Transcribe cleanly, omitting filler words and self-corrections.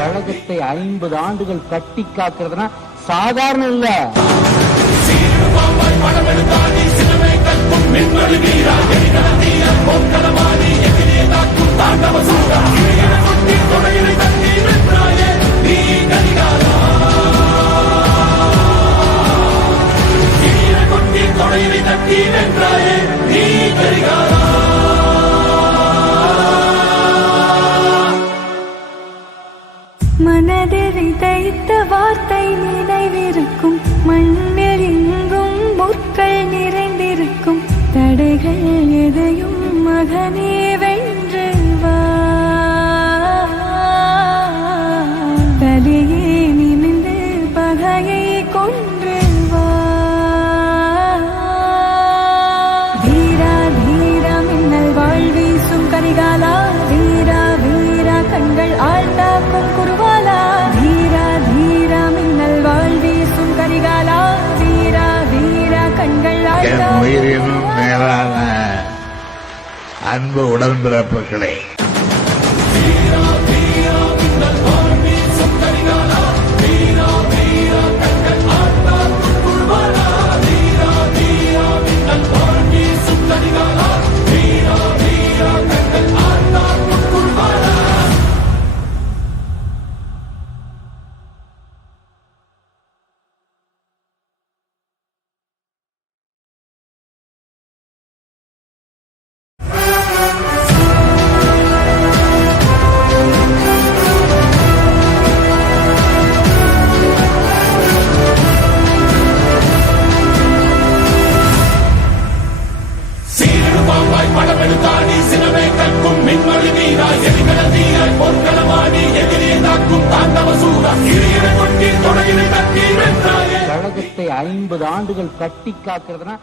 கழகத்தை 50 ஆண்டுகள் கட்டி காக்கிறதுனா சாதாரண இல்ல. மனதில் விதைத்த வார்த்தை நினைவிருக்கும், மண்ணில் எங்கும் முற்கள் நிறைந்திருக்கும். தடைகள் எதையும் மகனே வென்று வா, தலையே நிமிர்ந்து பகையை கொன்று வா. தீரா தீரா மின்னல் வாழ்வீசும் கரிகாலா, வீரா வீரா கண்கள் ஆழ்ந்தாக்கும் குருவாலா. தீரா தீரா மின்னல் வாழ்வீசும் கரிகாலா, வீரா வீரா கண்கள் ஆழ்ந்தாக்கும். உயிரினும் மேலான அன்பு உடன்பிறப்புகளே, கழகத்தை 50 ஆண்டுகள் கட்டி காக்கிறதுனா